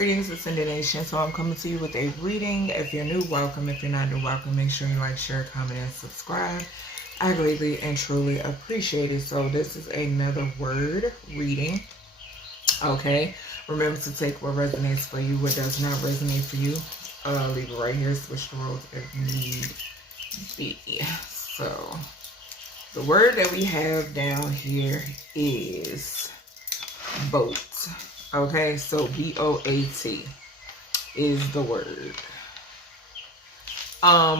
Greetings, Ascended Nation. So I'm coming to you with a reading. If you're new, welcome. If you're not new, welcome. Make sure you like, share, comment, and subscribe. I greatly and truly appreciate it. So this is another word reading. Okay. Remember to take what resonates for you, what does not resonate for you. Leave it right here. Switch the roles if need be. So the word that we have down here is boat. Okay, so B-O-A-T is the word.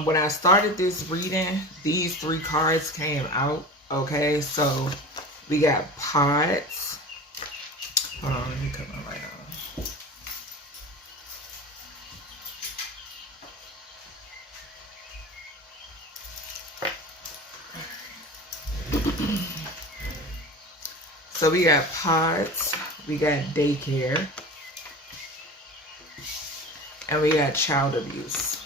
When I started this reading, these three cards came out. Okay, so we got pods. Hold on, let me cut my light on. So we got pods, we got daycare, and we got child abuse.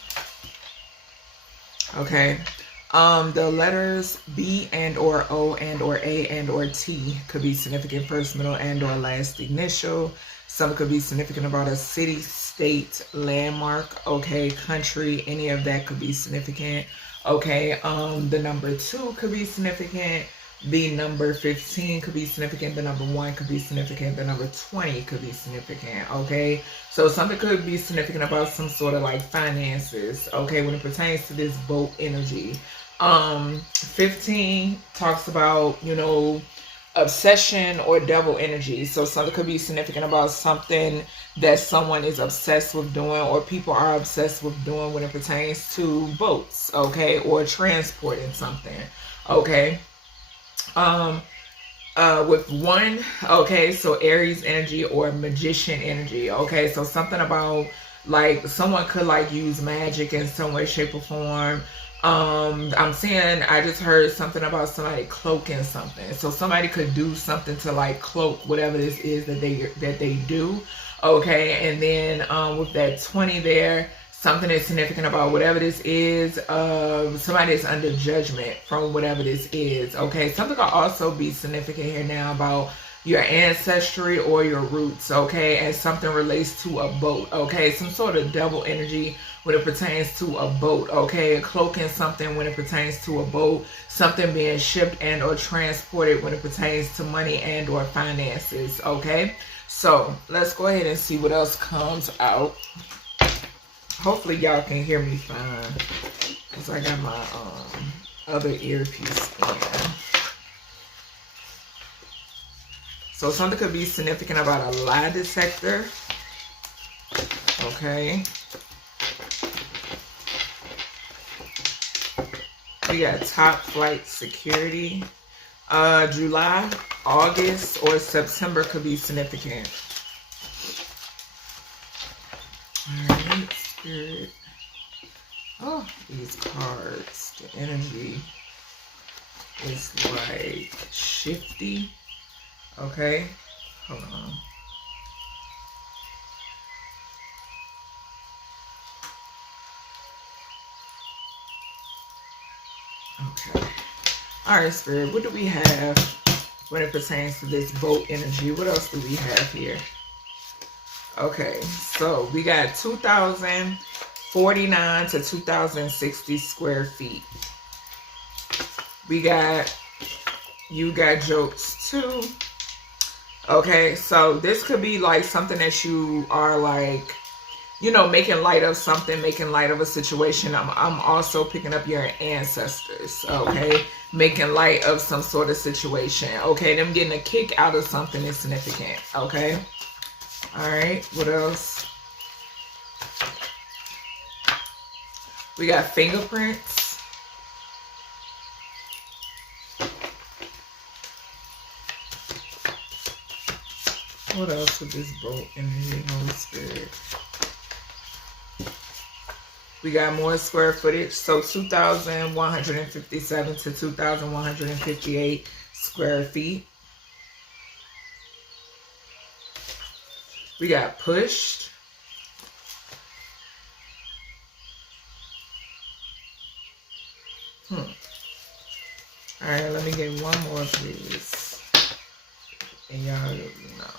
Okay. The letters B and or O and or A and or T could be significant first, middle, and or last initial. Some could be significant about a city, state, landmark, okay, country, any of that could be significant. Okay, the number 2 could be significant. The number 15 could be significant. The number 1 could be significant. The number 20 could be significant. Okay. So something could be significant about some sort of like finances. Okay. When it pertains to this boat energy. 15 talks about, you know, obsession or devil energy. So something could be significant about something that someone is obsessed with doing or people are obsessed with doing when it pertains to boats. Okay. Or transporting something. Okay. With 1, okay, so Aries energy or magician energy, okay, so something about like someone could like use magic in some way, shape, or form. I'm seeing, I just heard something about somebody cloaking something, so somebody could do something to like cloak whatever this is that they do, okay, and then with that 20 there. Something is significant about whatever this is. Somebody is under judgment from whatever this is. Okay, something could also be significant here now about your ancestry or your roots. Okay, and something relates to a boat. Okay, some sort of devil energy when it pertains to a boat. Okay, cloaking something when it pertains to a boat. Something being shipped and or transported when it pertains to money and or finances. Okay, so let's go ahead and see what else comes out. Hopefully y'all can hear me fine because I got my other earpiece in. So something could be significant about a lie detector. Okay. We got top flight security. July, August, or September could be significant. All right. Spirit. Oh, these cards. The energy is like shifty. Okay. Hold on. Okay. All right, Spirit. What do we have when it pertains to this boat energy? What else do we have here? Okay, so we got 2,049 to 2,060 square feet. We got, you got jokes too. Okay, so this could be like something that you are like, you know, making light of something, making light of a situation. I'm also picking up your ancestors, okay? Making light of some sort of situation, okay? Them getting a kick out of something is significant, okay? All right, what else? We got fingerprints. What else with this boat energy, Holy Spirit? We got more square footage. So 2,157 to 2,158 square feet. We got pushed. All right, let me get one more, please. And y'all, you know.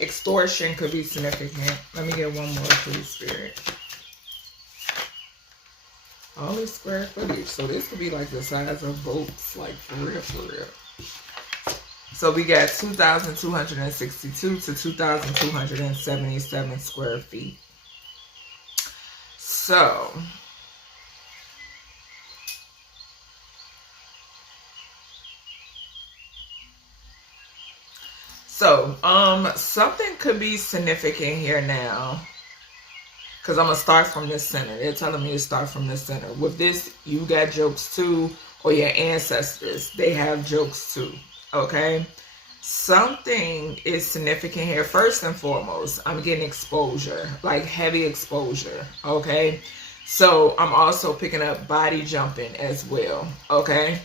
Extortion could be significant. Let me get one more, please, Spirit. Only square footage. So this could be like the size of boats, like for real, for real. So we got 2,262 to 2,277 square feet. So something could be significant here now. Because I'm going to start from the center. They're telling me to start from the center. With this, you got jokes too, or your ancestors, they have jokes too. Okay? Something is significant here. First and foremost, I'm getting exposure, like heavy exposure. Okay? So I'm also picking up body jumping as well. Okay?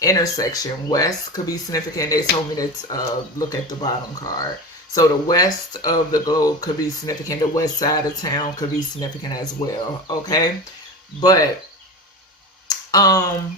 Intersection. West could be significant. They told me to look at the bottom card. So the west of the globe could be significant. The west side of town could be significant as well. Okay. But the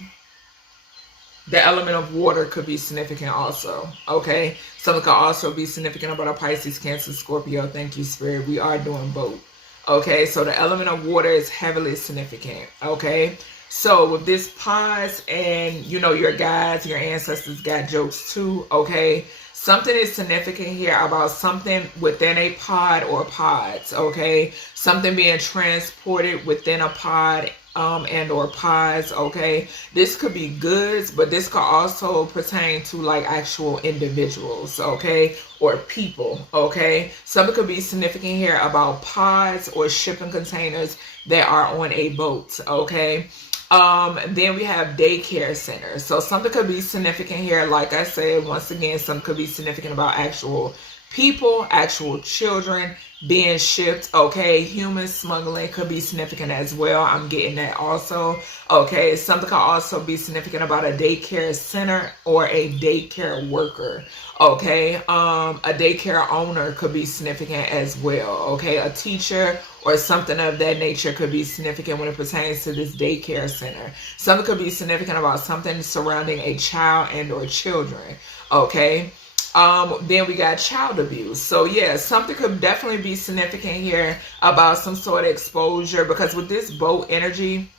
element of water could be significant also. Okay. Something could also be significant about a Pisces, Cancer, Scorpio. Thank you, Spirit. We are doing both. Okay. So the element of water is heavily significant. Okay. So with this pause, and you know, your guides, your ancestors got jokes too. Okay. Something is significant here about something within a pod or pods, okay? Something being transported within a pod and or pods, okay? This could be goods, but this could also pertain to like actual individuals, okay? Or people, okay? Something could be significant here about pods or shipping containers that are on a boat, okay? Then we have daycare centers. So something could be significant here. Like I said, once again, something could be significant about actual people, actual children being shipped. Okay. Human smuggling could be significant as well. I'm getting that also. Okay. Something could also be significant about a daycare center or a daycare worker. Okay. A daycare owner could be significant as well. Okay. A teacher or something of that nature could be significant when it pertains to this daycare center. Something could be significant about something surrounding a child and or children. Okay. Then we got child abuse. So yeah, something could definitely be significant here about some sort of exposure, because with this boat energy,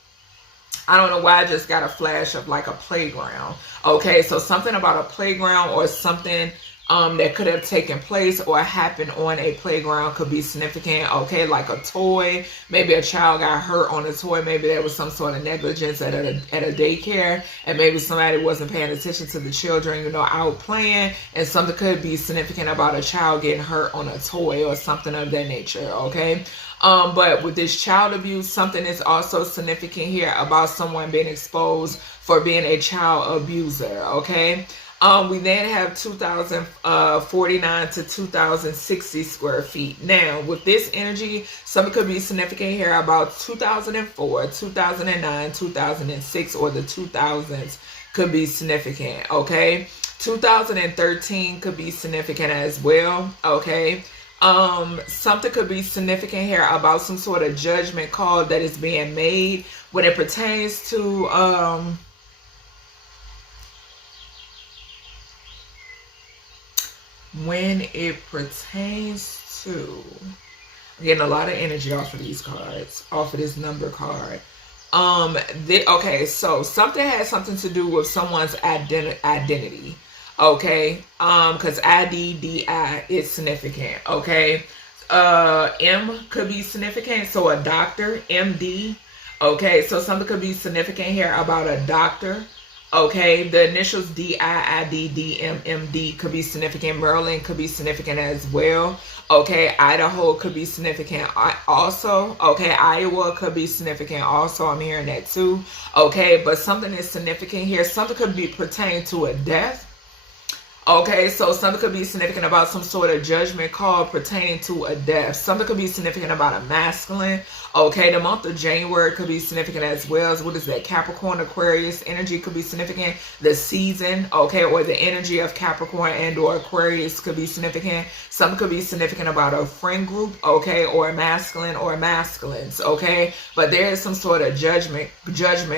I don't know why I just got a flash of like a playground. Okay, so something about a playground or something that could have taken place or happened on a playground could be significant. Okay, like a toy. Maybe a child got hurt on a toy. Maybe there was some sort of negligence at a daycare, and maybe somebody wasn't paying attention to the children, you know, out playing, and something could be significant about a child getting hurt on a toy or something of that nature. Okay. But with this child abuse, something is also significant here about someone being exposed for being a child abuser. Okay. We then have 2,049 to 2,060 square feet. Now, with this energy, something could be significant here about 2004, 2009, 2006, or the 2000s could be significant, okay? 2013 could be significant as well, okay? Something could be significant here about some sort of judgment call that is being made when it pertains to, I'm getting a lot of energy off of these cards, off of this number card. Okay, so something has something to do with someone's identity. Okay, because IDDI is significant. Okay, M could be significant, so a doctor, MD. Okay, so something could be significant here about a doctor. Okay, the initials DIIDDMMD could be significant. Maryland could be significant as well. Okay, Idaho could be significant also. Okay, Iowa could be significant also. I'm hearing that too. Okay, but something is significant here. Something could be pertaining to a death. Okay, so something could be significant about some sort of judgment call pertaining to a death. Something could be significant about a masculine. Okay, the month of January could be significant as well. What is that? Capricorn, Aquarius energy could be significant. The season, okay, or the energy of Capricorn and or Aquarius could be significant. Something could be significant about a friend group, okay, or masculine or masculines, okay. But there is some sort of judgment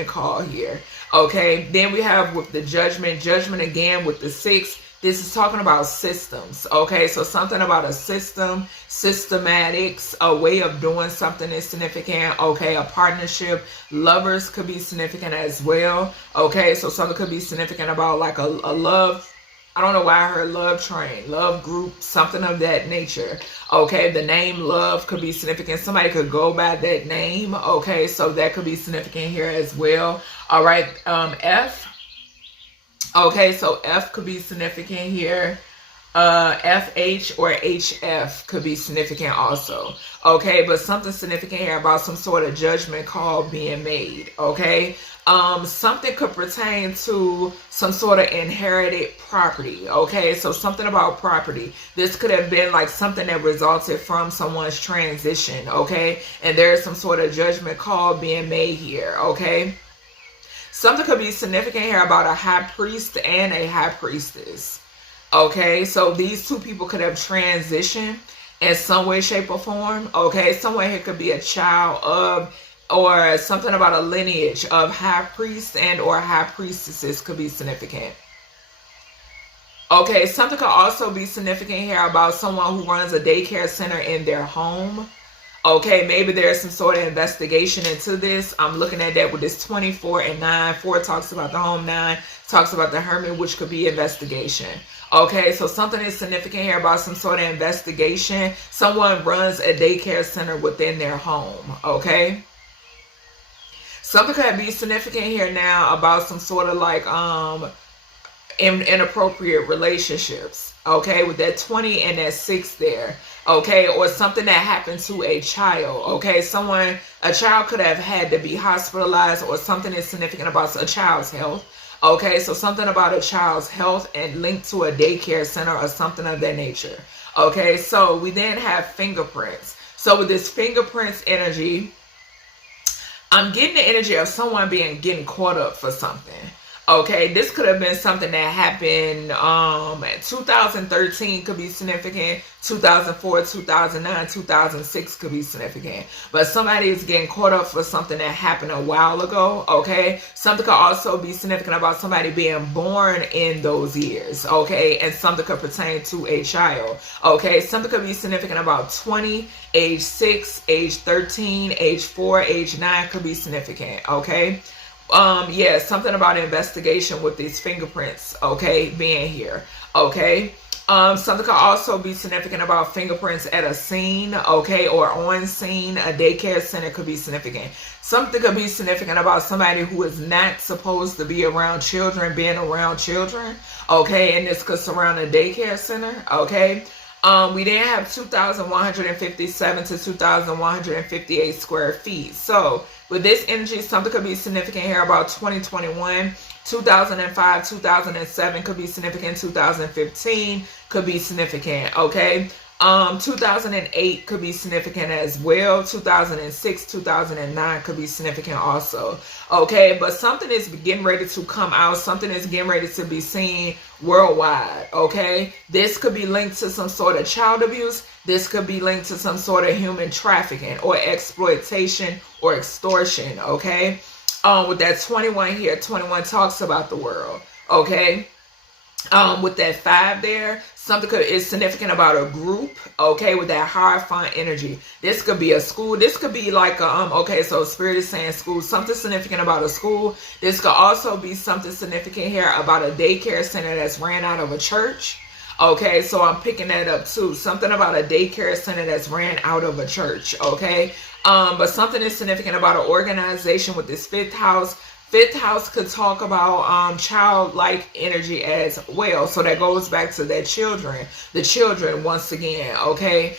call here. Okay, then we have with the judgment again with the 6. This is talking about systems, okay? So something about a system, systematics, a way of doing something is significant, okay? A partnership, lovers could be significant as well, okay? So something could be significant about like a love, I don't know why I heard love train, love group, something of that nature, okay? The name love could be significant. Somebody could go by that name, okay? So that could be significant here as well. All right, F. Okay, so F could be significant here. FH or HF could be significant also. Okay, but something significant here about some sort of judgment call being made. Okay, something could pertain to some sort of inherited property. Okay, so something about property. This could have been like something that resulted from someone's transition. Okay, and there's some sort of judgment call being made here. Okay. Something could be significant here about a high priest and a high priestess. Okay, so these two people could have transitioned in some way, shape, or form. Okay, someone here could be a child of, or something about a lineage of high priests and or high priestesses could be significant. Okay, something could also be significant here about someone who runs a daycare center in their home. Okay, maybe there's some sort of investigation into this. I'm looking at that with this 24 and 9. 4 talks about the home, 9 talks about the hermit, which could be investigation. Okay, so something is significant here about some sort of investigation. Someone runs a daycare center within their home. Okay. Something could be significant here now about some sort of like inappropriate relationships. Okay, with that 20 and that 6 there. Okay, or something that happened to a child. Okay, a child could have had to be hospitalized, or something is significant about a child's health. Okay, so something about a child's health and linked to a daycare center or something of that nature. Okay, so we then have fingerprints. So with this fingerprints energy, I'm getting the energy of someone getting caught up for something. Okay, this could have been something that happened 2013 could be significant, 2004, 2009, 2006 could be significant. But somebody is getting caught up for something that happened a while ago, okay? Something could also be significant about somebody being born in those years, okay? And something could pertain to a child, okay? Something could be significant about 20, age 6, age 13, age 4, age 9 could be significant, okay? Yeah, something about investigation with these fingerprints, okay, being here, okay. Something could also be significant about fingerprints at a scene, okay, or on scene. A daycare center could be significant. Something could be significant about somebody who is not supposed to be around children, being around children, okay, and this could surround a daycare center, okay. We then have 2,157 to 2,158 square feet. So with this energy, something could be significant here about 2021, 2005, 2007 could be significant, 2015 could be significant, okay? 2008 could be significant as well. 2006, 2009 could be significant also. Okay, but something is getting ready to come out. Something is getting ready to be seen worldwide. Okay, this could be linked to some sort of child abuse. This could be linked to some sort of human trafficking or exploitation or extortion. Okay, with that 21 here, 21 talks about the world. Okay. With that 5 there, something is significant about a group, okay, with that Hierophant energy. This could be a school. This could be like okay, so Spirit is saying school, something significant about a school. This could also be something significant here about a daycare center that's ran out of a church. Okay, so I'm picking that up too. Something about a daycare center that's ran out of a church, okay? But something is significant about an organization with this 5th house. Fifth house could talk about childlike energy as well. So that goes back to that children, the children once again, okay?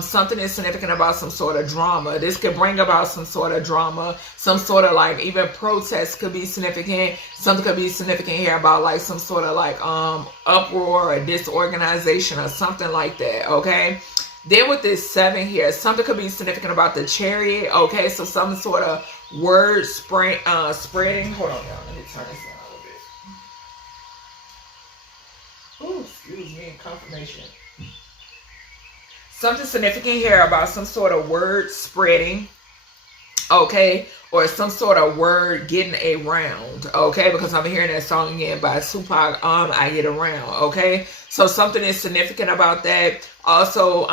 Something is significant about some sort of drama. This could bring about some sort of drama, some sort of like even protest could be significant. Something could be significant here about like some sort of like uproar or disorganization or something like that, okay? Then with this 7 here, something could be significant about the Chariot, okay? So some sort of word spreading. Hold on, y'all. Let me turn this down a little bit. Ooh, excuse me, confirmation. Something significant here about some sort of word spreading, okay? Or some sort of word getting around, okay? Because I'm hearing that song again by Tupac, I Get Around, okay? So something is significant about that. Also,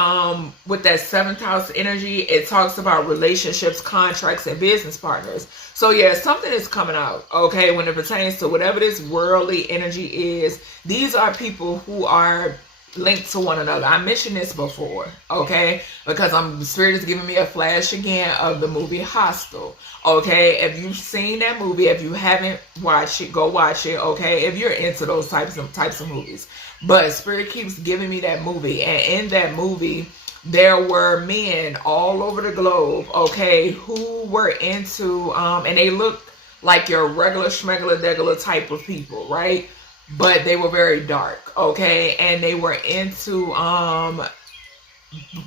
with that 7th house energy, it talks about relationships, contracts, and business partners. So yeah, something is coming out, okay, when it pertains to whatever this worldly energy is. These are people who are linked to one another. I mentioned this before, okay, because Spirit is giving me a flash again of the movie Hostel, okay? If you've seen that movie, if you haven't watched it, go watch it, okay? If you're into those types of movies. But Spirit keeps giving me that movie, and in that movie there were men all over the globe, okay, who were into and they looked like your regular schmegular degular type of people, right? But they were very dark, okay? And they were into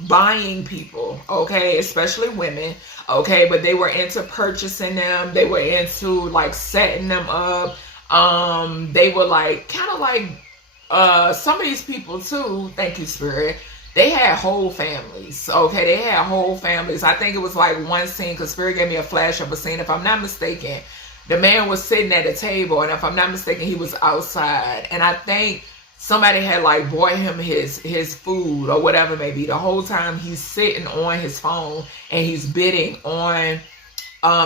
buying people, okay? Especially women, okay? But they were into purchasing them. They were into like setting them up. They were like kind of like some of these people too, thank you, Spirit, they had whole families, okay? They had whole families. I think it was like one scene, because Spirit gave me a flash of a scene, if I'm not mistaken. The man was sitting at a table, and if I'm not mistaken, he was outside. And I think somebody had like bought him his food or whatever it may be. The whole time he's sitting on his phone and he's bidding on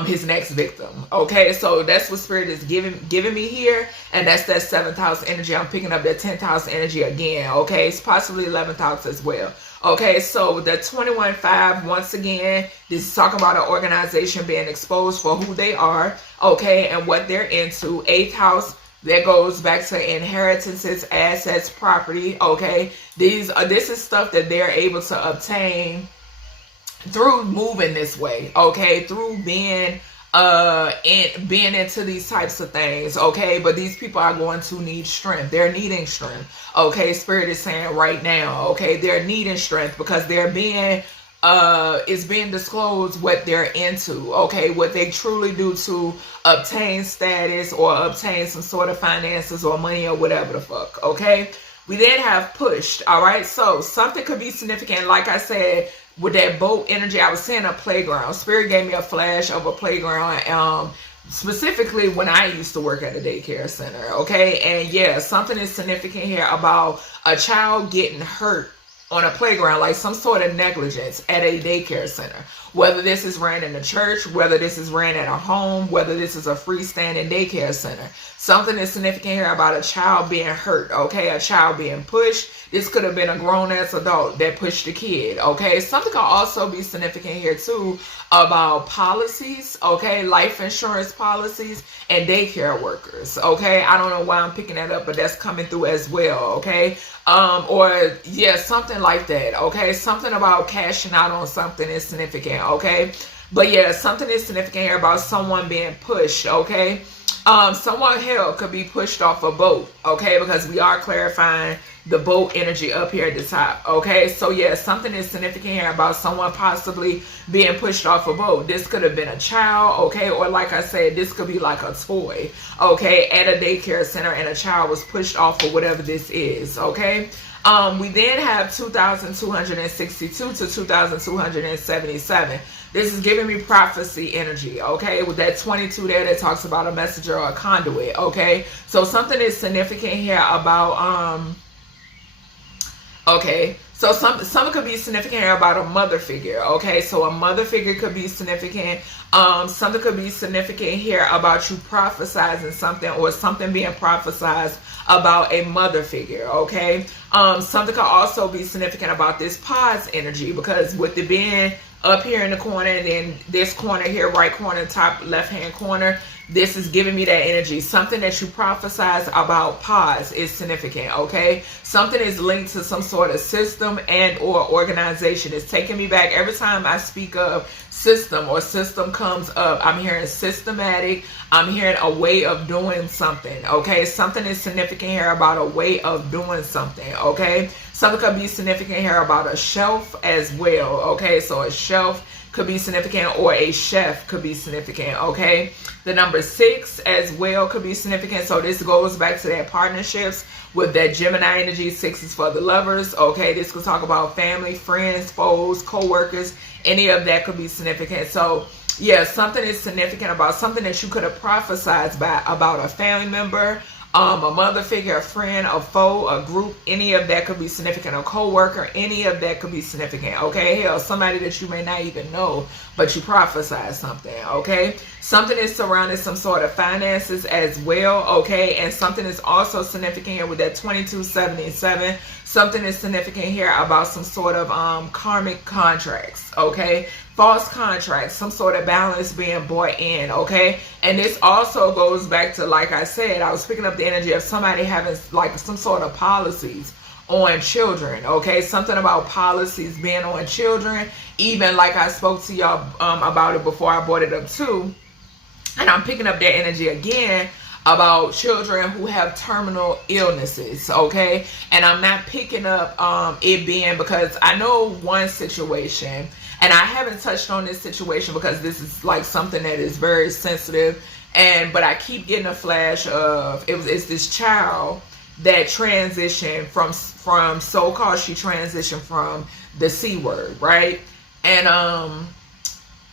his next victim. Okay, so that's what Spirit is giving me here, and that's that 7th house energy. I'm picking up that 10th house energy again. Okay, it's possibly 11th house as well. Okay, so the 21-5, once again, this is talking about an organization being exposed for who they are, okay, and what they're into. 8th house, that goes back to inheritances, assets, property, okay. This is stuff that they're able to obtain through moving this way, okay, through being into these types of things, okay. But these people are going to need strength. They're needing strength, okay. Spirit is saying right now, okay, they're needing strength because they're being it's being disclosed what they're into, okay, what they truly do to obtain status or obtain some sort of finances or money or whatever the fuck, okay. We then have pushed, all right. So something could be significant, like I said, with that boat energy. I was saying a playground. Spirit gave me a flash of a playground, specifically when I used to work at a daycare center, okay. And yeah, something is significant here about a child getting hurt on a playground, like some sort of negligence at a daycare center. Whether this is ran in a church, whether this is ran at a home, whether this is a freestanding daycare center. Something is significant here about a child being hurt, okay? A child being pushed. This could have been a grown-ass adult that pushed the kid, okay? Something could also be significant here, too, about policies, okay? Life insurance policies and daycare workers, okay? I don't know why I'm picking that up, but that's coming through as well, okay? Or, yeah, something like that, okay? Something about cashing out on something is significant, okay? But, yeah, something is significant here about someone being pushed, okay? Someone, hell, could be pushed off a boat, okay? Because we are clarifying the boat energy up here at the top, okay? So yeah, something is significant here about someone possibly being pushed off a boat. This could have been a child, okay? Or like I said, this could be like a toy, okay, at a daycare center, and a child was pushed off for whatever this is, okay? We then have 2,262 to 2,277. This is giving me prophecy energy, okay? With that 22 there that talks about a messenger or a conduit, okay? So something is significant here about, okay, so some could be significant here about a mother figure, okay? So a mother figure could be significant. Something could be significant here about you prophesizing something, or something being prophesized about a mother figure, okay? Something could also be significant about this pause energy, because with it being up here in the corner, and then this corner here, right corner, top left hand corner, this is giving me that energy. Something that you prophesize about pause is significant, okay? Something is linked to some sort of system and or organization. It's taking me back. Every time I speak of system or system comes up, I'm hearing systematic. I'm hearing a way of doing something, okay? Something is significant here about a way of doing something, okay? Something could be significant here about a shelf as well, okay? So a shelf could be significant, or a chef could be significant, okay? The number 6 as well could be significant. So this goes back to that partnerships with that Gemini energy. 6 is for the lovers, okay? This could talk about family, friends, foes, co-workers. Any of that could be significant. So yeah, something is significant about something that you could have prophesied about a family member, a mother figure, a friend, a foe, a group. Any of that could be significant. A co-worker, any of that could be significant, okay? Hell, somebody that you may not even know, but you prophesied something, okay? Something is surrounding some sort of finances as well, okay? And something is also significant here with that 2277. Something is significant here about some sort of karmic contracts, okay? False contracts, some sort of balance being brought in, okay? And this also goes back to, like I said, I was picking up the energy of somebody having like some sort of policies on children, okay? Something about policies being on children, even like I spoke to y'all about it before I brought it up too. And I'm picking up that energy again about children who have terminal illnesses, okay? And I'm not picking up it being, because I know one situation, and I haven't touched on this situation because this is like something that is very sensitive, but I keep getting a flash of it's this child that transitioned from so-called, she transitioned from the C word, right? And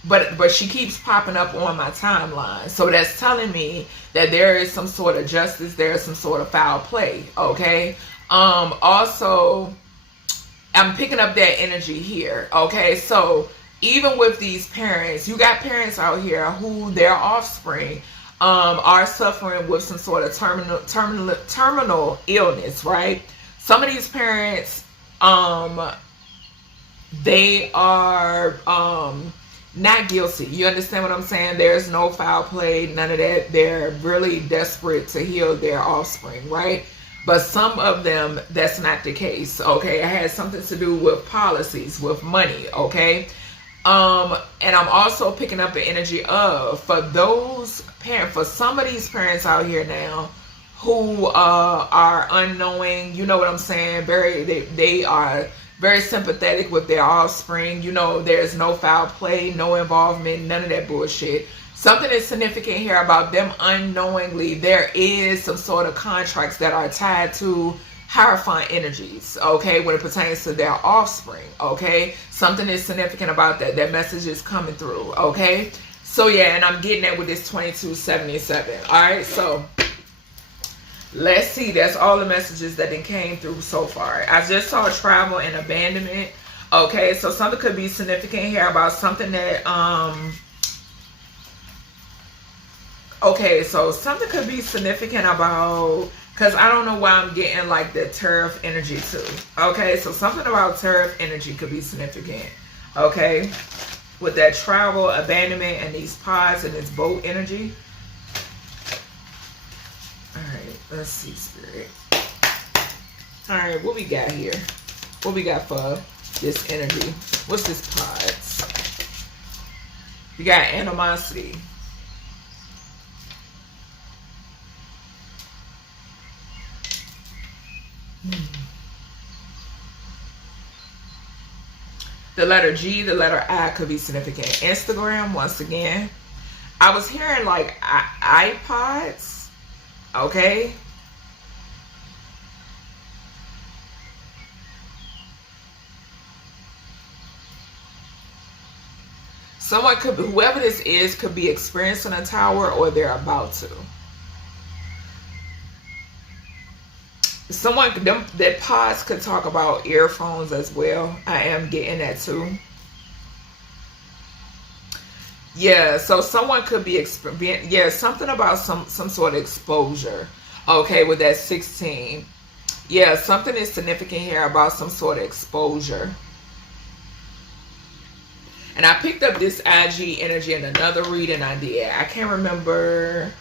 but she keeps popping up on my timeline, so that's telling me that there is some sort of justice, there is some sort of foul play, okay? Also, I'm picking up that energy here, okay? So even with these parents, you got parents out here who their offspring are suffering with some sort of terminal illness, right? Some of these parents, they are not guilty. You understand what I'm saying? There's no foul play, none of that. They're really desperate to heal their offspring, right? But some of them, that's not the case, okay? It has something to do with policies, with money, okay? And I'm also picking up the energy of, for those parents, for some of these parents out here now who are unknowing, you know what I'm saying? They are very sympathetic with their offspring. You know, there's no foul play, no involvement, none of that bullshit. Something is significant here about them unknowingly. There is some sort of contracts that are tied to Hierophant energies, okay, when it pertains to their offspring, okay? Something is significant about that. That message is coming through, okay? So yeah, and I'm getting that with this 2277, all right? So let's see. That's all the messages that then came through so far. I just saw travel and abandonment, okay? So something could be significant here about something that, okay, so something could be significant about, because I don't know why I'm getting like the tariff energy too. Okay, so something about tariff energy could be significant. Okay, with that travel, abandonment, and these pods and this boat energy. Alright, let's see, Spirit. Alright, what we got here? What we got for this energy? What's this pods? We got animosity. The letter G, the letter I could be significant. Instagram, once again. I was hearing like iPods, okay? Someone could, whoever this is, could be experiencing a tower or they're about to. Someone, that pods could talk about earphones as well. I am getting that too. Yeah, so someone could be, yeah, something about some sort of exposure. Okay, with that 16. Yeah, something is significant here about some sort of exposure. And I picked up this IG energy in another reading I did. I can't remember.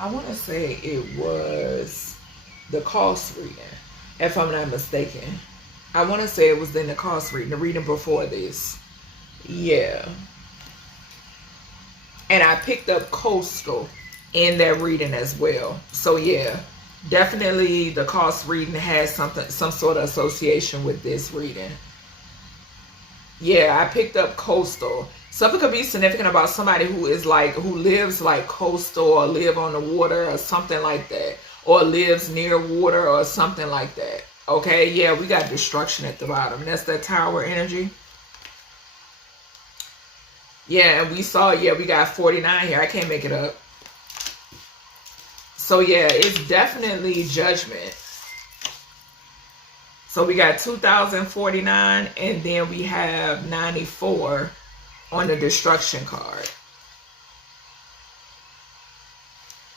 I want to say it was the cost reading, if I'm not mistaken. I want to say it was in the cost reading, the reading before this. Yeah. And I picked up coastal in that reading as well. So yeah, definitely the cost reading has some sort of association with this reading. Yeah, I picked up coastal. Something could be significant about somebody who is like, who lives like coastal, or live on the water or something like that, or lives near water or something like that. Okay, yeah, we got destruction at the bottom. That's that tower energy. Yeah, and we saw, yeah, we got 49 here. I can't make it up. So yeah, it's definitely judgment. So we got 2049, and then we have 94 on the destruction card.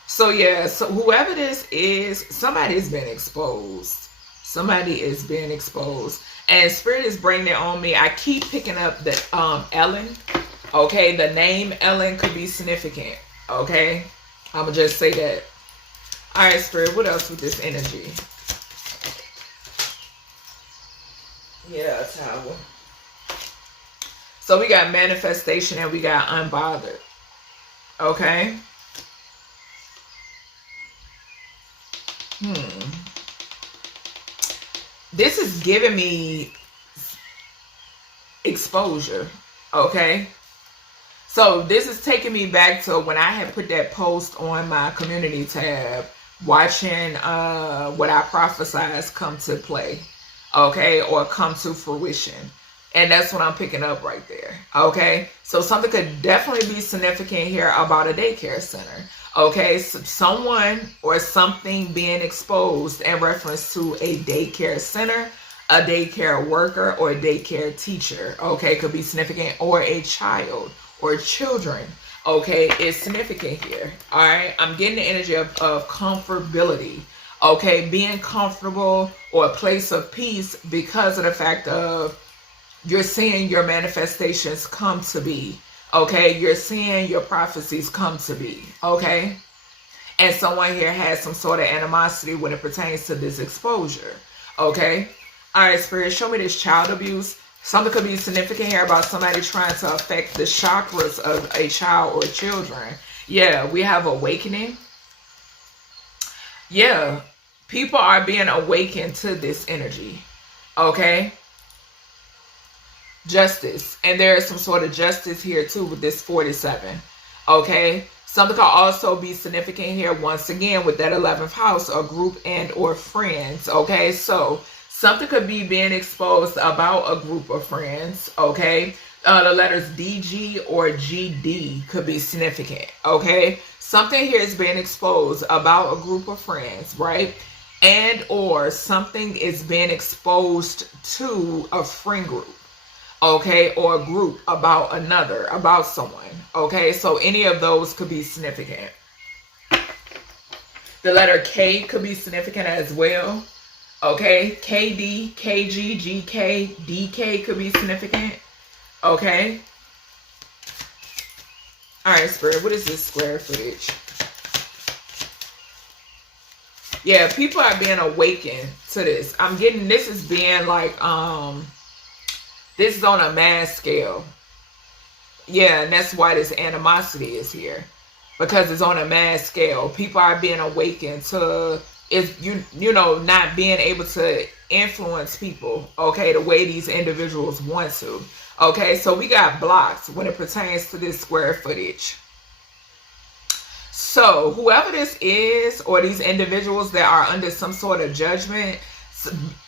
So yeah, so whoever this is, somebody's been exposed. Somebody is being exposed. And Spirit is bringing it on me. I keep picking up the Ellen. Okay, the name Ellen could be significant. Okay, I'm going to just say that. All right, Spirit, what else with this energy? Yeah, Tower. So we got manifestation and we got unbothered. Okay. This is giving me exposure. Okay. So this is taking me back to when I had put that post on my community tab, watching what I prophesied come to play. Okay, or come to fruition. And that's what I'm picking up right there. Okay, so something could definitely be significant here about a daycare center. Okay, so someone or something being exposed in reference to a daycare center, a daycare worker, or a daycare teacher. Okay, could be significant, or a child or children. Okay, it's significant here. All right, I'm getting the energy of comfortability. Okay, being comfortable, or a place of peace, because of the fact of you're seeing your manifestations come to be. Okay, you're seeing your prophecies come to be. Okay, and someone here has some sort of animosity when it pertains to this exposure. Okay, all right, Spirit, show me this child abuse. Something could be significant here about somebody trying to affect the chakras of a child or children. Yeah, we have awakening. Yeah, people are being awakened to this energy. Okay. Justice. And there is some sort of justice here too with this 47. Okay. Something could also be significant here once again with that 11th house, a group and or friends. Okay. So something could be being exposed about a group of friends. Okay. The letters DG or GD could be significant. Okay. Something here is being exposed about a group of friends, right? And or something is being exposed to a friend group, okay, or a group about another, about someone, okay? So any of those could be significant. The letter K could be significant as well, okay? KD, KG, GK, DK could be significant, okay? All right, Spirit, what is this square footage? Yeah, people are being awakened to this. I'm getting, this is being like, this is on a mass scale. Yeah, and that's why this animosity is here. Because it's on a mass scale. People are being awakened to, you know, not being able to influence people, okay, the way these individuals want to. Okay, so we got blocks when it pertains to this square footage. So whoever this is, or these individuals that are under some sort of judgment,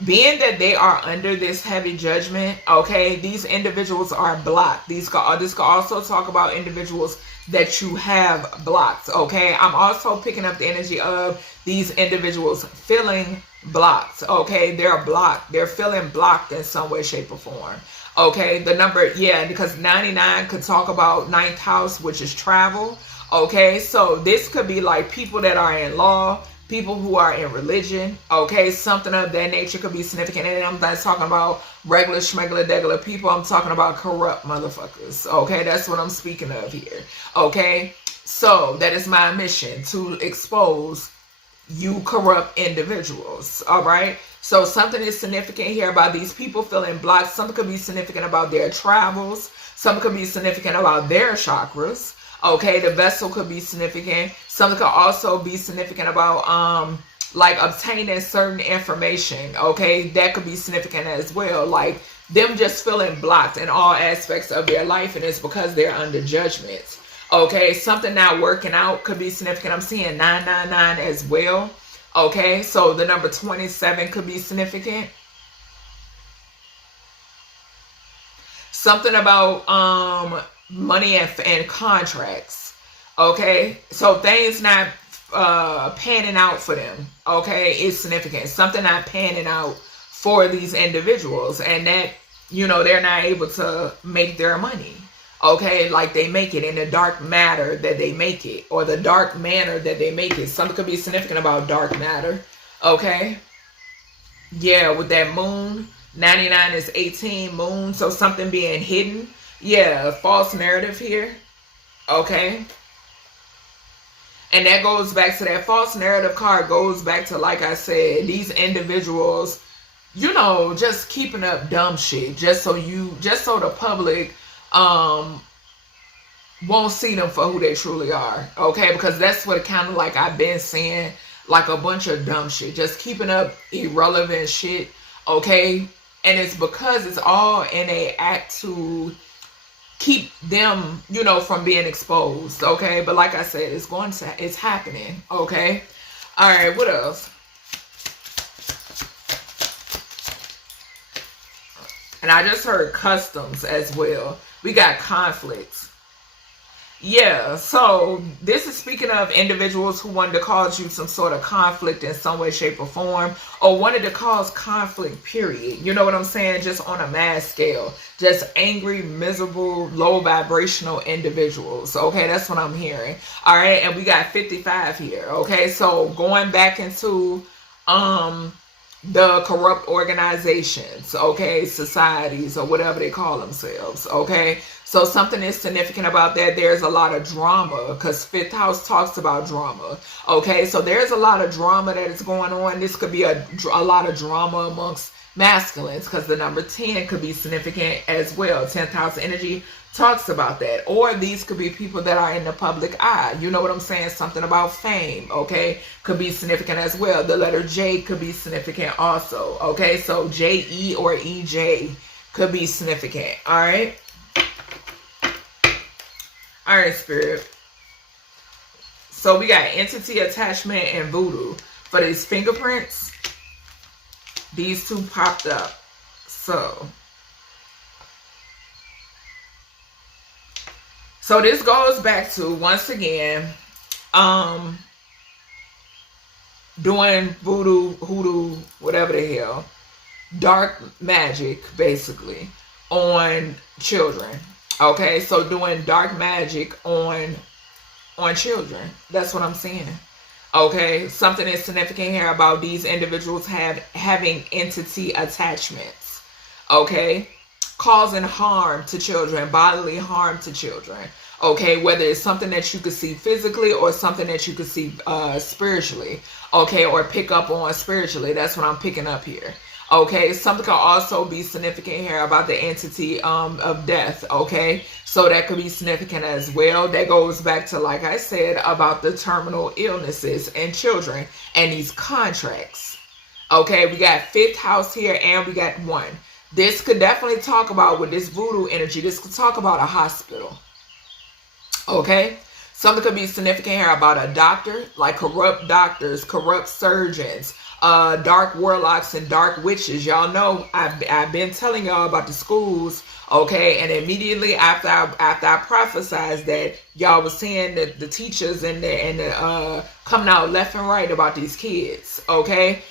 being that they are under this heavy judgment, okay, these individuals are blocked. This could also talk about individuals that you have blocked, okay? I'm also picking up the energy of these individuals feeling blocked, okay? They're blocked. They're feeling blocked in some way, shape, or form. Okay, the number, yeah, because 99 could talk about 9th house, which is travel. Okay, so this could be like people that are in law, people who are in religion, okay, something of that nature could be significant. And I'm not talking about regular schmegular degular people. I'm talking about corrupt motherfuckers, okay? That's what I'm speaking of here, okay? So that is my mission, to expose you corrupt individuals, all right? So something is significant here about these people feeling blocked. Something could be significant about their travels. Something could be significant about their chakras. Okay, the vessel could be significant. Something could also be significant about like obtaining certain information. Okay, that could be significant as well. Like them just feeling blocked in all aspects of their life, and it's because they're under judgment. Okay, something not working out could be significant. I'm seeing 999 as well. Okay, so the number 27 could be significant. Something about money and contracts. Okay, so things not panning out for them. Okay, is significant. Something not panning out for these individuals, and that, you know, they're not able to make their money. Okay, like they make it in the dark matter that they make it, or the dark manner that they make it. Something could be significant about dark matter. Okay, yeah, with that moon, 99 is 18 moon, so something being hidden. Yeah, false narrative here. Okay, and that goes back to that false narrative card. Goes back to, like I said, these individuals, you know, just keeping up dumb shit just so the public won't see them for who they truly are. Okay, because that's what kind of like I've been seeing, like a bunch of dumb shit, just keeping up irrelevant shit. Okay, and it's because it's all in a act to keep them, you know, from being exposed. Okay, but like I said, it's happening. Okay, all right, what else? And I just heard customs as well. We got conflicts. Yeah, so this is speaking of individuals who wanted to cause you some sort of conflict in some way, shape, or form, or wanted to cause conflict, period. You know what I'm saying? Just on a mass scale. Just angry, miserable, low vibrational individuals. Okay, that's what I'm hearing. All right, and we got 55 here. Okay, so going back into the corrupt organizations, okay, societies, or whatever they call themselves. Okay, so something is significant about that. There's a lot of drama, because fifth house talks about drama. Okay, so there's a lot of drama that is going on. This could be a lot of drama amongst masculines, because the number 10 could be significant as well. 10th house energy talks about that. Or these could be people that are in the public eye. You know what I'm saying? Something about fame, okay, could be significant as well. The letter J could be significant also. Okay, so J-E or E-J could be significant. All right. All right, Spirit. So we got entity, attachment, and voodoo. For these fingerprints, these two popped up. So this goes back to, once again, doing voodoo, hoodoo, whatever the hell, dark magic, basically, on children. Okay, so doing dark magic on children. That's what I'm seeing. Okay, something is significant here about these individuals having entity attachments. Okay, causing harm to children, bodily harm to children. Okay, whether it's something that you could see physically or something that you could see spiritually. Okay, or pick up on spiritually. That's what I'm picking up here. Okay, something could also be significant here about the entity of death. Okay, so that could be significant as well. That goes back to, like I said, about the terminal illnesses in children and these contracts. Okay, we got fifth house here and we got 1. This could definitely talk about, with this voodoo energy, this could talk about a hospital. Okay, something could be significant here about a doctor, like corrupt doctors, corrupt surgeons, dark warlocks and dark witches. Y'all know I've been telling y'all about the schools. Okay, and immediately after I prophesized that, y'all was seeing the teachers and the coming out left and right about these kids. Okay,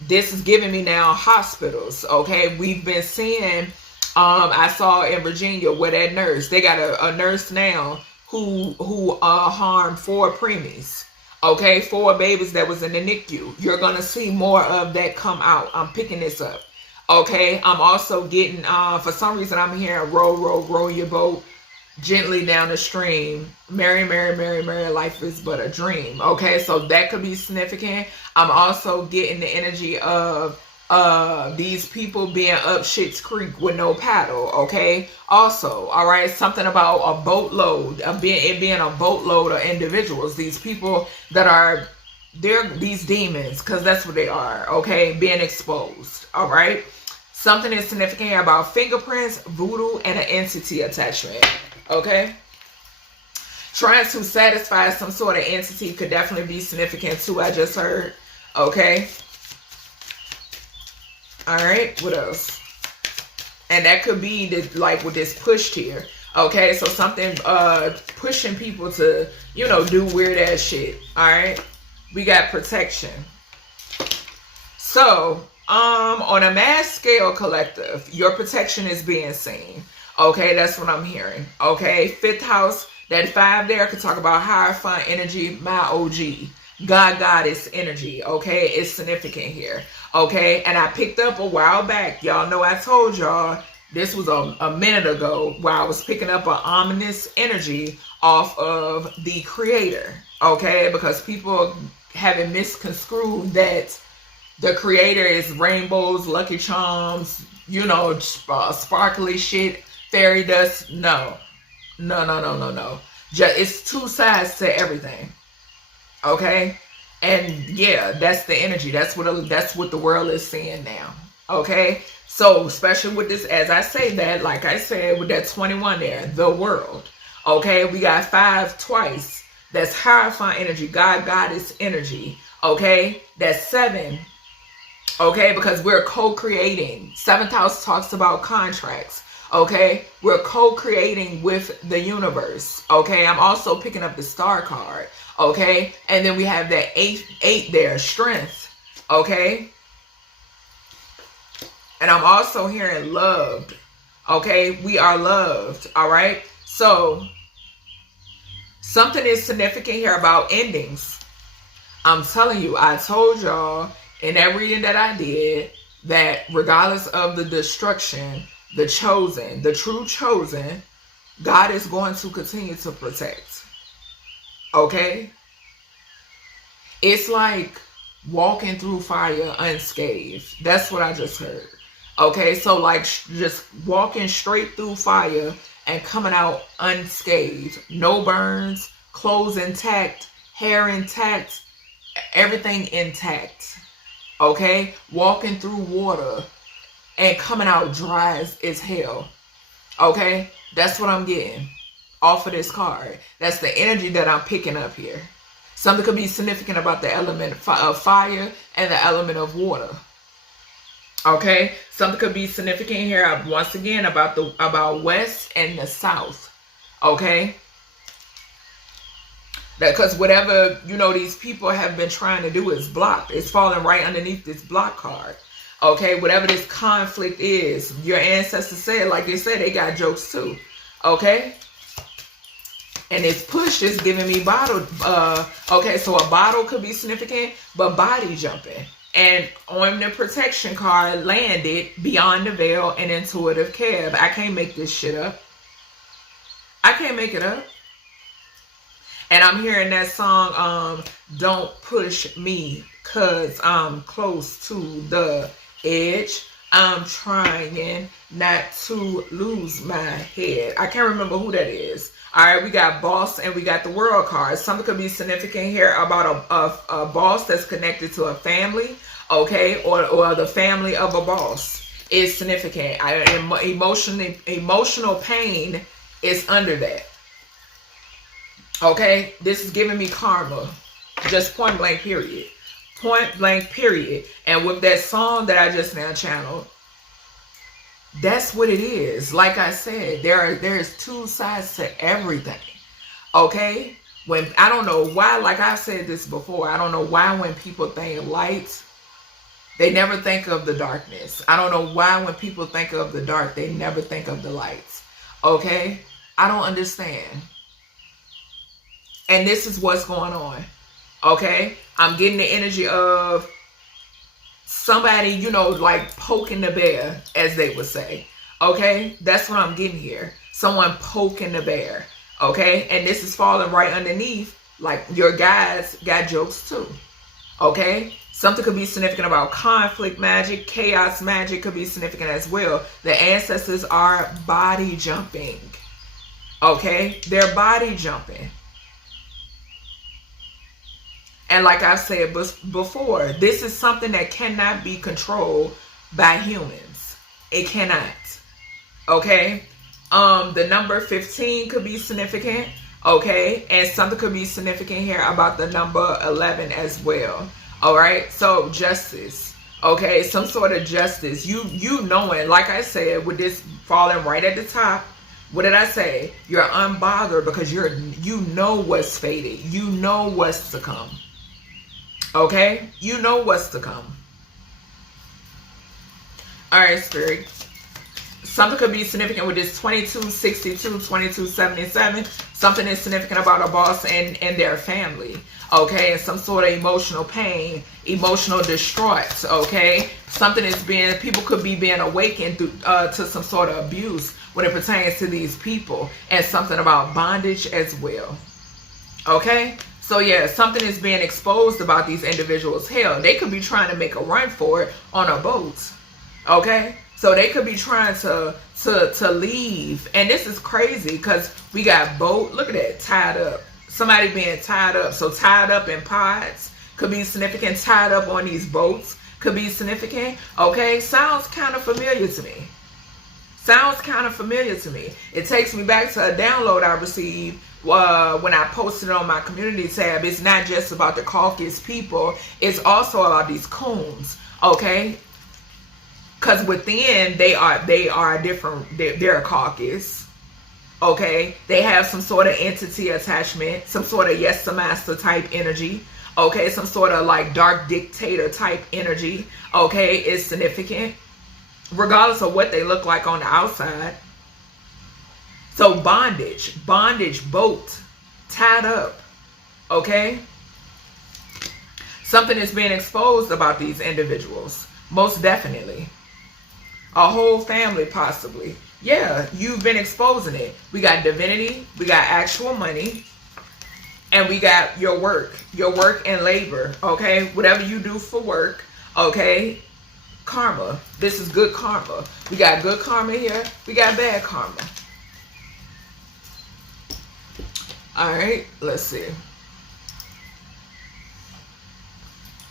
this is giving me now hospitals. Okay, we've been seeing, I saw in Virginia where that nurse, they got a nurse now who harmed 4 preemies. Okay, 4 babies that was in the NICU. You're going to see more of that come out. I'm picking this up. Okay, I'm also getting, for some reason I'm hearing row, row, row your boat gently down the stream. Merry, merry, merry, merry, life is but a dream. Okay, so that could be significant. I'm also getting the energy of these people being up Shit's Creek with no paddle. Okay, also, all right, something about a boatload, being a boatload of individuals. These people that are, they're these demons, because that's what they are. Okay, being exposed. All right, something is significant here about fingerprints, voodoo, and an entity attachment. Okay, trying to satisfy some sort of entity could definitely be significant too. I just heard. Okay. All right, what else? And that could be the, like with this pushed here. Okay, so something pushing people to, you know, do weird ass shit. All right, we got protection. So on a mass scale, collective, your protection is being seen. Okay, that's what I'm hearing. Okay, 5th house, that 5 there could talk about Hierophant energy, my OG, God Goddess energy. Okay, it's significant here. Okay, and I picked up a while back. Y'all know I told y'all this was a minute ago where I was picking up an ominous energy off of the creator. Okay, because people haven't misconstrued that the creator is rainbows, lucky charms, you know, sparkly shit, fairy dust. No. It's 2 sides to everything. Okay, and yeah, that's the energy. That's what the world is seeing now. Okay, so especially with this, as I say that, like I said, with that 21 there, the world. Okay, we got 5 twice. That's Hierophant energy, God Goddess energy. Okay, that's 7. Okay, because we're co-creating. 7th house talks about contracts. Okay, we're co-creating with the universe. Okay, I'm also picking up the star card. Okay, and then we have that 8 there, strength. Okay, and I'm also hearing loved. Okay, we are loved. All right, so something is significant here about endings. I'm telling you, I told y'all in that reading that I did that regardless of the destruction, the chosen, the true chosen, God is going to continue to protect. Okay? It's like walking through fire unscathed. That's what I just heard. Okay? So like just walking straight through fire and coming out unscathed. No burns, clothes intact, hair intact, everything intact. Okay? Walking through water and coming out dry as hell. Okay? That's what I'm getting off of this card. That's the energy that I'm picking up here. Something could be significant about the element of fire and the element of water. Okay? Something could be significant here once again about west and the south. Okay? Because whatever, you know, these people have been trying to do is blocked. It's falling right underneath this block card. Okay, whatever this conflict is, your ancestors said, like they said, they got jokes too. Okay, and this push is giving me bottle. Okay, so a bottle could be significant, but body jumping. And on the protection card landed beyond the veil and intuitive cab. I can't make this shit up. I can't make it up. And I'm hearing that song, Don't Push Me, cause I'm close to the edge. I'm trying not to lose my head. I can't remember who that is. All right, we got boss and we got the world card. Something could be significant here about a boss that's connected to a family, okay, or the family of a boss is significant. Emotional pain is under that. Okay, this is giving me karma, just point blank period. Point blank period. And with that song that I just now channeled, that's what it is. Like I said, there's 2 sides to everything. Okay? When I don't know why, like I said this before, I don't know why when people think light, they never think of the darkness. I don't know why when people think of the dark, they never think of the lights. Okay? I don't understand. And this is what's going on. Okay, I'm getting the energy of somebody, you know, like poking the bear, as they would say. Okay, that's what I'm getting here. Someone poking the bear. Okay, and this is falling right underneath, like your guys got jokes too. Okay, something could be significant about conflict magic, chaos magic could be significant as well. The ancestors are body jumping. Okay, they're body jumping. And like I said before, this is something that cannot be controlled by humans. It cannot. Okay. The number 15 could be significant. Okay. And something could be significant here about the number 11 as well. All right. So justice. Okay. Some sort of justice. You knowing, like I said, with this falling right at the top. What did I say? You're unbothered because you know what's fated. You know what's to come. Okay? You know what's to come. Alright, Spirit. Something could be significant with this 2262, 2277. Something is significant about a boss and their family. Okay? And some sort of emotional pain, emotional distraught. Okay? Something is being, people could be being awakened to some sort of abuse when it pertains to these people. And something about bondage as well. Okay? So yeah, something is being exposed about these individuals. Hell, they could be trying to make a run for it on a boat. Okay? So they could be trying to leave. And this is crazy because we got boat, look at that, tied up. Somebody being tied up. So tied up in pods could be significant. Tied up on these boats could be significant. Okay? Sounds kind of familiar to me. Sounds kind of familiar to me. It takes me back to a download I received when I posted it on my community tab. It's not just about the Caucasus people. It's also about these coons. Okay? Because within, they are different. They're a Caucasus. Okay? They have some sort of entity attachment. Some sort of yes, the master type energy. Okay? Some sort of like dark dictator type energy. Okay? It's significant. Regardless of what they look like on the outside. So bondage, boat, tied up. Okay? Something is being exposed about these individuals. Most definitely. A whole family possibly. Yeah, you've been exposing it. We got divinity, we got actual money, and we got your work and labor. Okay? Whatever you do for work. Okay? Karma. This is good karma. We got good karma here. We got bad karma. Alright, let's see.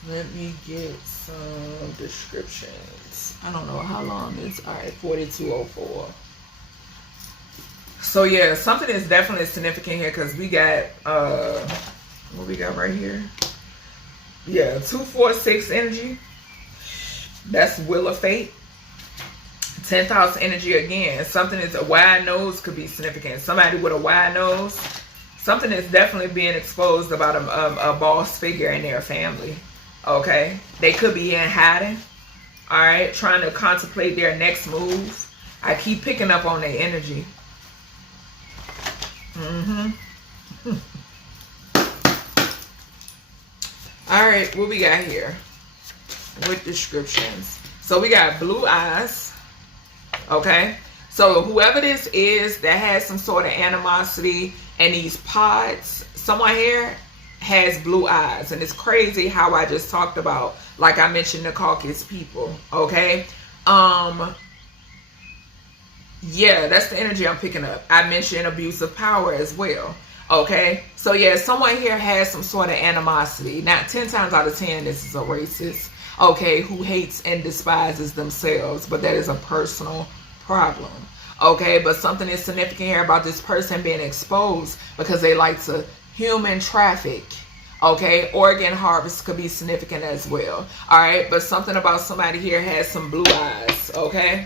Let me get some descriptions. I don't know how long it's. Alright, 4204. So yeah, something is definitely significant here because we got what we got right here? Yeah, 246 energy. That's Wheel of Fate. 10,000 energy again. Something is a wide nose could be significant. Somebody with a wide nose. Something is definitely being exposed about a boss figure in their family. Okay? They could be in hiding. Alright? Trying to contemplate their next move. I keep picking up on their energy. Alright, what we got here? With descriptions. So we got blue eyes. Okay? So whoever this is that has some sort of animosity and these pods, someone here has blue eyes. And it's crazy how I just talked about, like I mentioned, the Caucasus people. Okay? Yeah, that's the energy I'm picking up. I mentioned abuse of power as well. Okay? So yeah, someone here has some sort of animosity. Now, 10 times out of 10, this is a racist. Okay, who hates and despises themselves, but that is a personal problem. Okay, but something is significant here about this person being exposed because they like to human traffic. Okay, organ harvest could be significant as well. Alright, but something about somebody here has some blue eyes. Okay,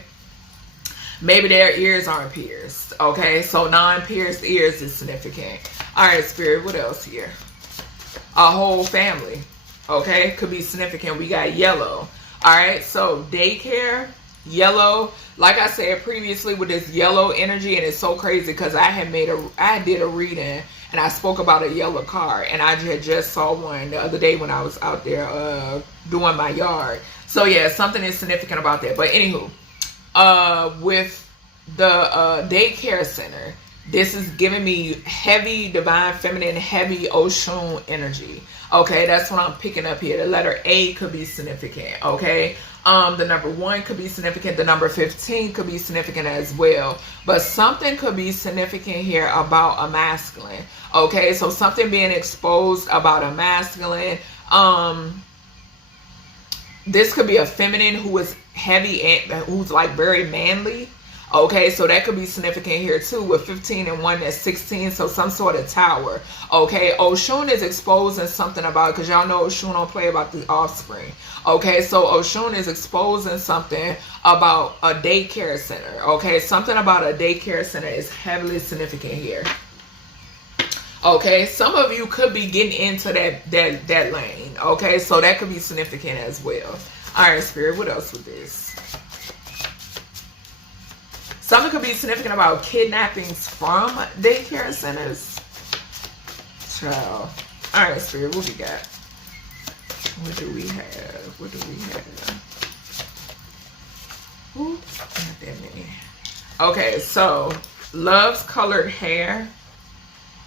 maybe their ears aren't pierced. Okay, so non-pierced ears is significant. Alright, Spirit, what else here? A whole family. Okay, could be significant. We got yellow. Alright, so daycare, yellow. Like I said previously with this yellow energy, and it's so crazy because I did a reading And I spoke about a yellow car, and I just saw one the other day when I was out there doing my yard. So yeah, something is significant about that. But anywho, with the daycare center, this is giving me heavy divine feminine, heavy Oshun energy. Okay, that's what I'm picking up here. The letter A could be significant. Okay, the number 1 could be significant. The number 15 could be significant as well. But something could be significant here about a masculine. Okay, so something being exposed about a masculine. This could be a feminine who is heavy and who's like very manly. Okay, so that could be significant here too. With 15 and 1, that's 16. So some sort of tower. Okay, Oshun is exposing something about, because y'all know Oshun don't play about the offspring. Okay, so Oshun is exposing something about a daycare center. Okay, something about a daycare center is heavily significant here. Okay, some of you could be getting into that lane. Okay, so that could be significant as well. All right, Spirit, what else with this? Something could be significant about kidnappings from daycare centers. Child. All right, Spirit, what we got? What do we have? What do we have? Ooh, not that many. Okay, so love's colored hair,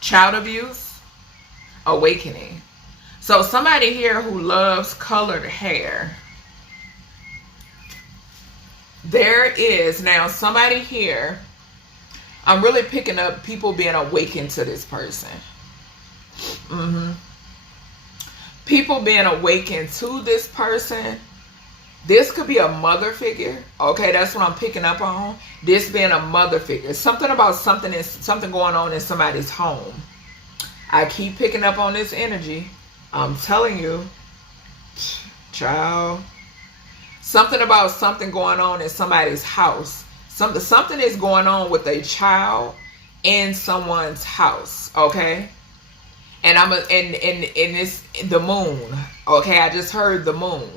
child abuse, awakening. So somebody here who loves colored hair. There is now somebody here. I'm really picking up people being awakened to this person. People being awakened to this person. This could be a mother figure. Okay, that's what I'm picking up on. This being a mother figure. Something about something going on in somebody's home. I keep picking up on this energy. I'm telling you, child. Something about something going on in somebody's house. Something is going on with a child in someone's house. Okay, and it's the moon. Okay, I just heard the moon.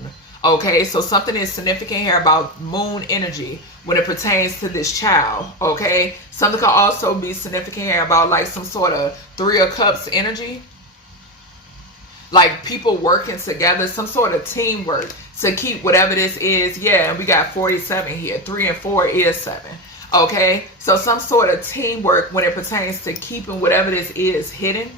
Okay, so something is significant here about moon energy when it pertains to this child. Okay, something could also be significant here about like some sort of 3 of Cups energy. Like people working together, some sort of teamwork to keep whatever this is. Yeah, and we got 47 here. 3 and 4 is 7. Okay, so some sort of teamwork when it pertains to keeping whatever this is hidden.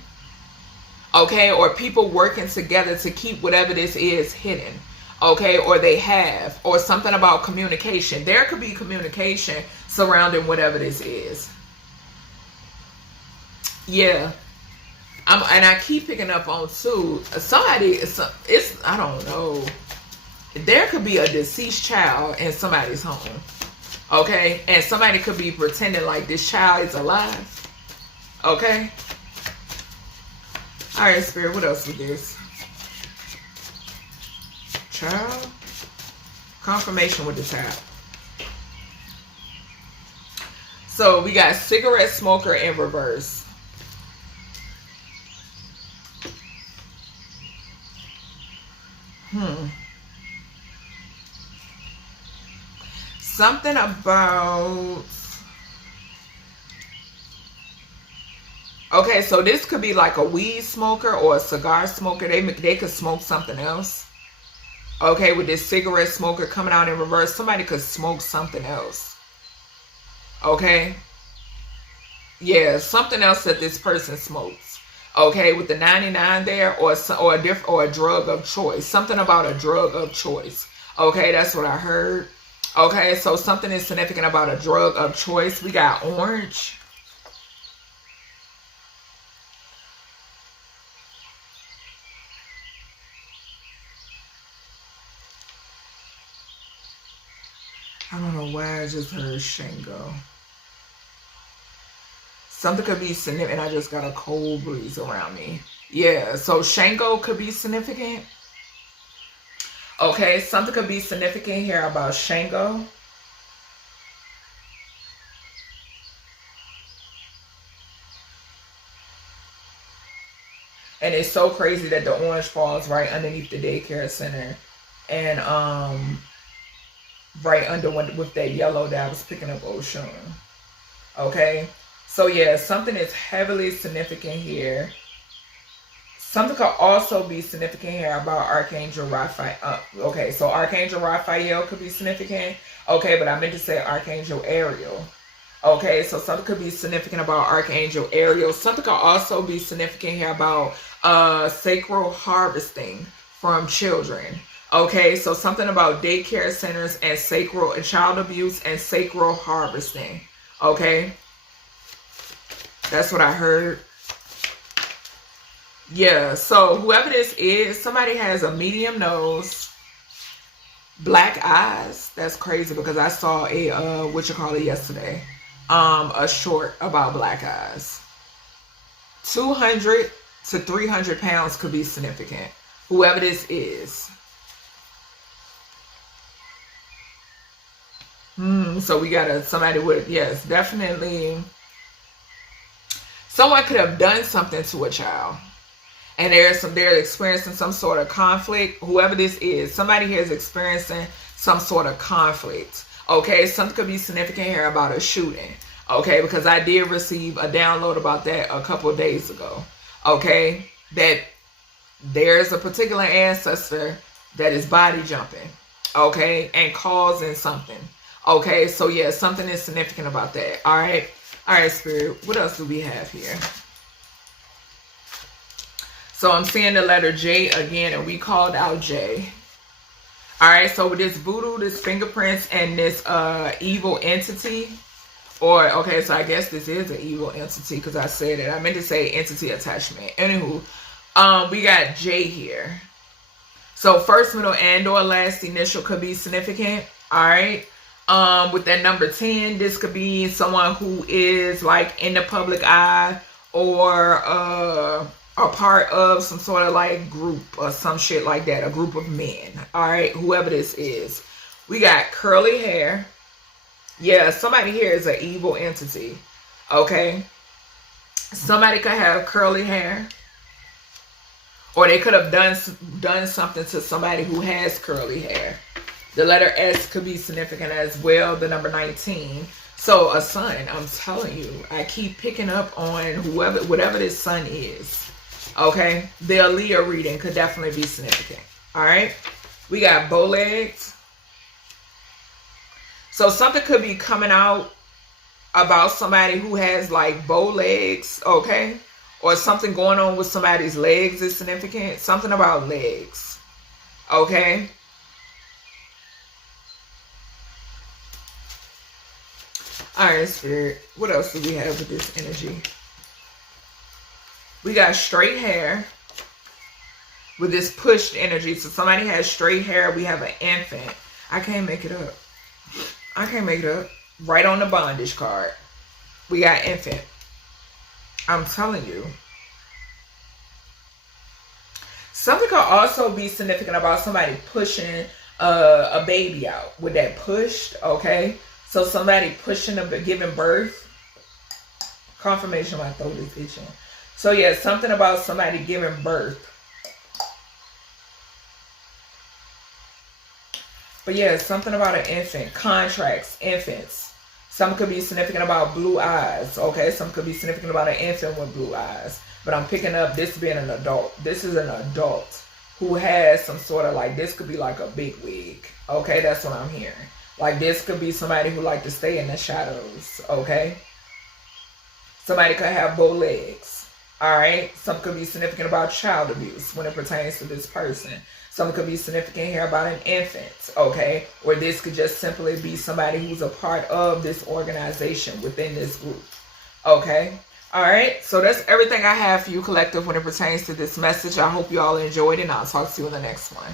Okay, or people working together to keep whatever this is hidden. Okay, or they have, or something about communication. There could be communication surrounding whatever this is. Yeah. And I keep picking up on too, somebody, I don't know. There could be a deceased child in somebody's home. Okay? And somebody could be pretending like this child is alive. Okay? All right, Spirit, what else with this? Child? Confirmation with the tap. So we got cigarette smoker in reverse. Something about... Okay, so this could be like a weed smoker or a cigar smoker. They could smoke something else. Okay, with this cigarette smoker coming out in reverse, somebody could smoke something else. Okay? Yeah, something else that this person smokes. Okay, with the 99 there, or a drug of choice. Something about a drug of choice. Okay, that's what I heard. Okay, so something is significant about a drug of choice. We got orange. I don't know why I just heard Shango. Something could be significant. I just got a cold breeze around me. Yeah, so Shango could be significant. Okay, something could be significant here about Shango. And it's so crazy that the orange falls right underneath the daycare center. And right under with that yellow that I was picking up Oshun. Okay, So yeah, something is heavily significant here. Something could also be significant here about Archangel Raphael. Okay, so Archangel Raphael could be significant. Okay, but I meant to say Archangel Ariel. Okay, so something could be significant about Archangel Ariel. Something could also be significant here about sacral harvesting from children. Okay, so something about daycare centers and sacral child abuse and sacral harvesting. Okay, that's what I heard. Yeah, so whoever this is, somebody has a medium nose, black eyes. That's crazy because I saw a yesterday. A short about black eyes. 200 to 300 pounds could be significant. Whoever this is. So we got somebody with, yes, definitely. Someone could have done something to a child. And they're experiencing some sort of conflict. Whoever this is, somebody here is experiencing some sort of conflict. Okay, something could be significant here about a shooting. Okay, because I did receive a download about that a couple of days ago. Okay, that there's a particular ancestor that is body jumping. Okay, and causing something. Okay, so yeah, something is significant about that. All right, Spirit. What else do we have here? So I'm seeing the letter J again, and we called out J. All right, so with this voodoo, this fingerprints, and this evil entity, or, okay, so I guess this is an evil entity because I said it. I meant to say entity attachment. Anywho, we got J here. So first, middle, and or last initial could be significant. All right. With that number 10, this could be someone who is like in the public eye or a part of some sort of like group or some shit like that, a group of men. All right, whoever this is. We got curly hair. Yeah, somebody here is an evil entity. Okay, somebody could have curly hair, or they could have done something to somebody who has curly hair. The letter S could be significant as well, the number 19. So a sun, I'm telling you, I keep picking up on whatever this sun is. Okay, the Aaliyah reading could definitely be significant. All right, we got bow legs. So something could be coming out about somebody who has like bow legs, okay? Or something going on with somebody's legs is significant. Something about legs, okay? All right, Spirit. What else do we have with this energy? We got straight hair with this pushed energy. So somebody has straight hair. We have an infant. I can't make it up. I can't make it up. Right on the bondage card. We got infant. I'm telling you. Something could also be significant about somebody pushing a baby out with that pushed, okay? So somebody pushing giving birth. Confirmation, my throat is itching. So yeah, something about somebody giving birth. But yeah, something about an infant. Contracts, infants. Something could be significant about blue eyes. Okay, something could be significant about an infant with blue eyes. But I'm picking up this being an adult. This is an adult who has some sort of like, this could be like a big wig. Okay, that's what I'm hearing. Like this could be somebody who like to stay in the shadows. Okay. Somebody could have bow legs. All right. Something could be significant about child abuse when it pertains to this person. Something could be significant here about an infant. Okay. Or this could just simply be somebody who's a part of this organization within this group. Okay. All right. So that's everything I have for you, collective, when it pertains to this message. I hope you all enjoyed it, and I'll talk to you in the next one.